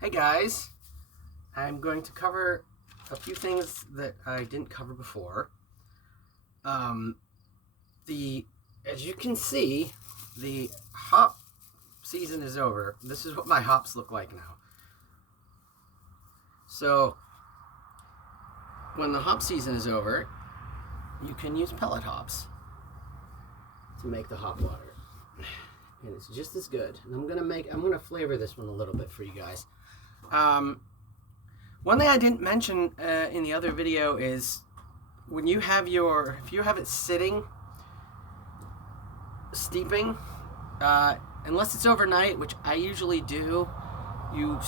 Hey guys, I'm going to cover a few things that I didn't cover before. As you can see, the hop season is over. This is what my hops look like now. So when the hop season is over, you can use pellet hops to make the hop water. And it's just as good. And I'm gonna flavor this one a little bit for you guys. One thing I didn't mention in the other video is when you have if you have it sitting, steeping, unless it's overnight, which I usually do, you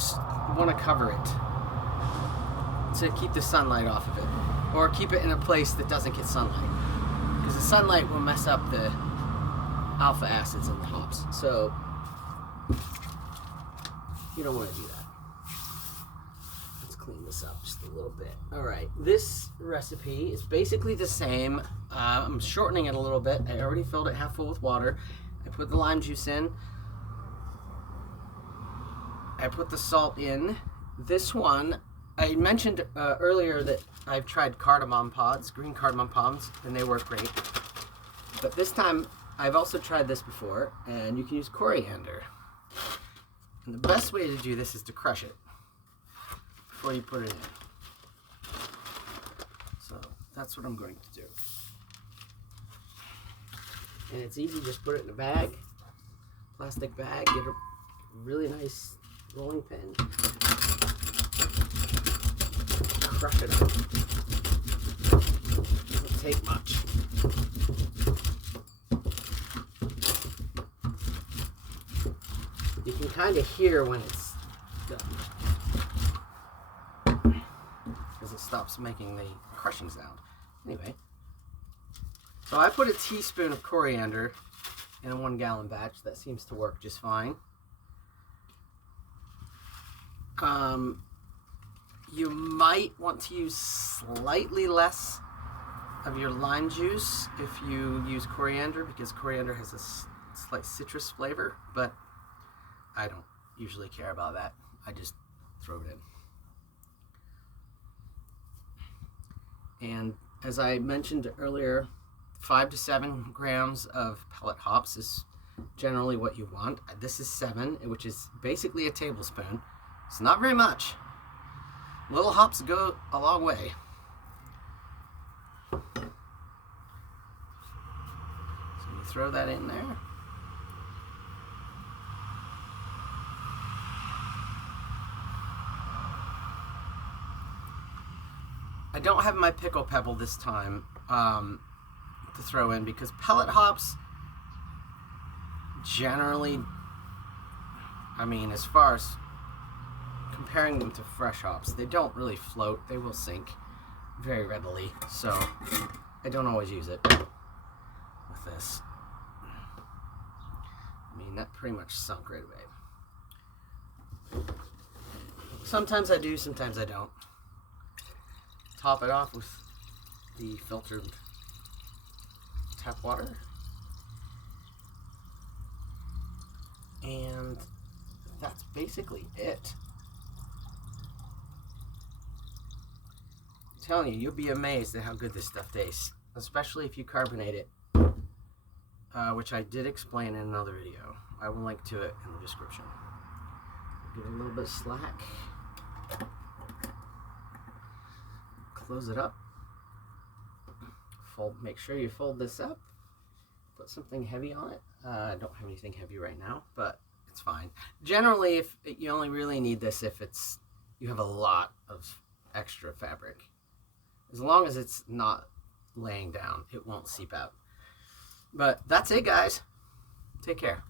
want to cover it to keep the sunlight off of it, or keep it in a place that doesn't get sunlight, because the sunlight will mess up the alpha acids in the hops. So you don't want to do that. Let's clean this up just a little bit. All right, this recipe is basically the same. I'm shortening it a little bit. I already filled it half full with water. I put the lime juice in. I put the salt in. This one, I mentioned earlier that I've tried cardamom pods, green cardamom pods, and they work great. But this time, I've also tried this before, and you can use coriander. And the best way to do this is to crush it before you put it in. So that's what I'm going to do. And it's easy, just put it in a bag, plastic bag, get a really nice rolling pin, crush it up. Doesn't take much. You can kind of hear when it's done, because it stops making the crushing sound. Anyway, so I put a teaspoon of coriander in a 1 gallon batch. That seems to work just fine. You might want to use slightly less of your lime juice if you use coriander, because coriander has a slight citrus flavor, but I don't usually care about that. I just throw it in. And as I mentioned earlier, 5 to 7 grams of pellet hops is generally what you want. This is 7, which is basically a tablespoon. It's not very much. Little hops go a long way. So you throw that in there. I don't have my pickle pebble this time to throw in, because pellet hops generally, I mean, as far as comparing them to fresh hops, they don't really float. They will sink very readily, so I don't always use it with this. I mean, that pretty much sunk right away. Sometimes I do, sometimes I don't. Top it off with the filtered tap water. And that's basically it. I'm telling you, you'll be amazed at how good this stuff tastes, especially if you carbonate it, which I did explain in another video. I will link to it in the description. Give it a little bit of slack. Close it up. Make sure you fold this up. Put something heavy on it. I don't have anything heavy right now, but it's fine. Generally, if you only really need this if you have a lot of extra fabric. As long as it's not laying down, it won't seep out. But that's it, guys. Take care.